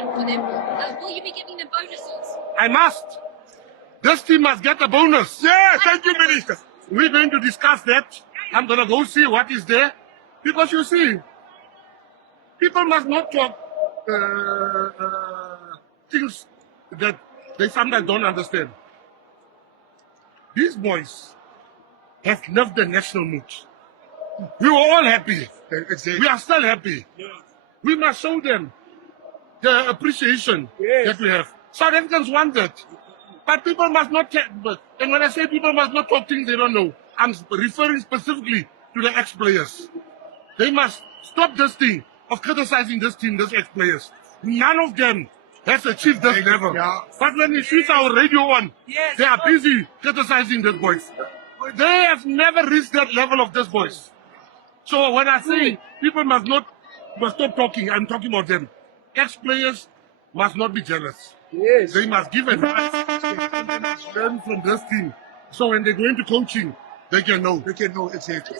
run for them. Will you be giving them bonuses? I must. This team must get a bonus. Yeah, thank you, Minister. We're going to discuss that. I'm going to go see what is there. Because you see, people must not talk things that they sometimes don't understand. These boys have left the national mood. We were all happy. We are still happy. We must show them the appreciation that we have. South Africans want that. But people must not take, and when I say people must not talk things they don't know, I'm referring specifically to the ex-players. They must stop this thing of criticizing this team, these ex-players. None of them has achieved this level. But when you switch our radio on, they are busy criticizing these boys. They have never reached that level of these boys. So when I say people must stop talking, I'm talking about them. Ex-players must not be jealous. Yes. They must give advice. They must learn from this team. So when they go into coaching, they can know. They can know exactly.